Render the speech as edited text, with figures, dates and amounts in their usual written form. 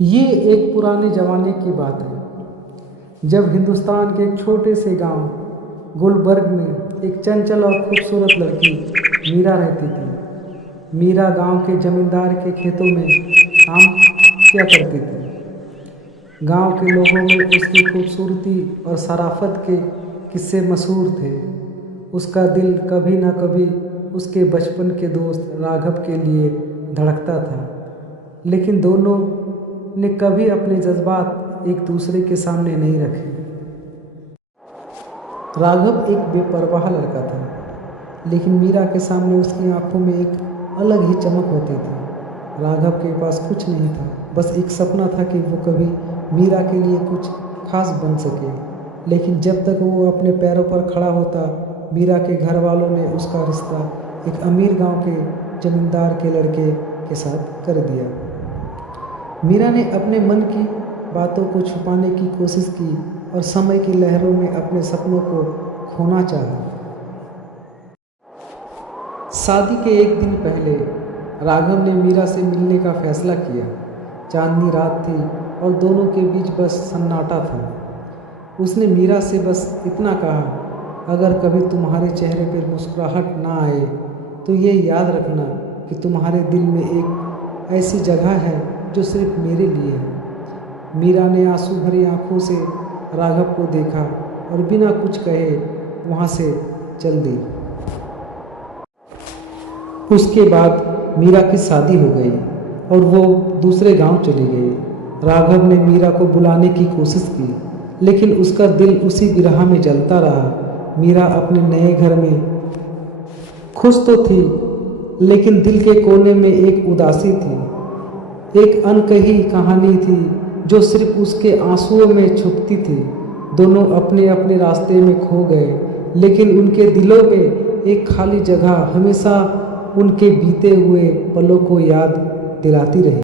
ये एक पुराने ज़माने की बात है, जब हिंदुस्तान के एक छोटे से गांव गुलबर्ग में एक चंचल और खूबसूरत लड़की मीरा रहती थी। मीरा गांव के जमींदार के खेतों में काम किया करती थी। गांव के लोगों में उसकी खूबसूरती और शराफत के किस्से मशहूर थे। उसका दिल कभी ना कभी उसके बचपन के दोस्त राघव के लिए धड़कता था, लेकिन दोनों ने कभी अपने जज्बात एक दूसरे के सामने नहीं रखे। राघव एक बेपरवाह लड़का था, लेकिन मीरा के सामने उसकी आंखों में एक अलग ही चमक होती थी। राघव के पास कुछ नहीं था, बस एक सपना था कि वो कभी मीरा के लिए कुछ खास बन सके। लेकिन जब तक वो अपने पैरों पर खड़ा होता, मीरा के घर वालों ने उसका रिश्ता एक अमीर गांव के जमींदार के लड़के के साथ कर दिया। मीरा ने अपने मन की बातों को छुपाने की कोशिश की और समय की लहरों में अपने सपनों को खोना चाहा। शादी के एक दिन पहले राघव ने मीरा से मिलने का फैसला किया। चांदनी रात थी और दोनों के बीच बस सन्नाटा था। उसने मीरा से बस इतना कहा, अगर कभी तुम्हारे चेहरे पर मुस्कुराहट ना आए तो ये याद रखना कि तुम्हारे दिल में एक ऐसी जगह है जो सिर्फ मेरे लिए है। मीरा ने आंसू भरी आंखों से राघव को देखा और बिना कुछ कहे वहाँ से चल दी। उसके बाद मीरा की शादी हो गई और वो दूसरे गांव चली गई। राघव ने मीरा को बुलाने की कोशिश की, लेकिन उसका दिल उसी विरह में जलता रहा। मीरा अपने नए घर में खुश तो थी, लेकिन दिल के कोने में एक उदासी थी। एक अनकही कहानी थी जो सिर्फ उसके आंसुओं में छुपती थी। दोनों अपने अपने रास्ते में खो गए, लेकिन उनके दिलों में एक खाली जगह हमेशा उनके बीते हुए पलों को याद दिलाती रही।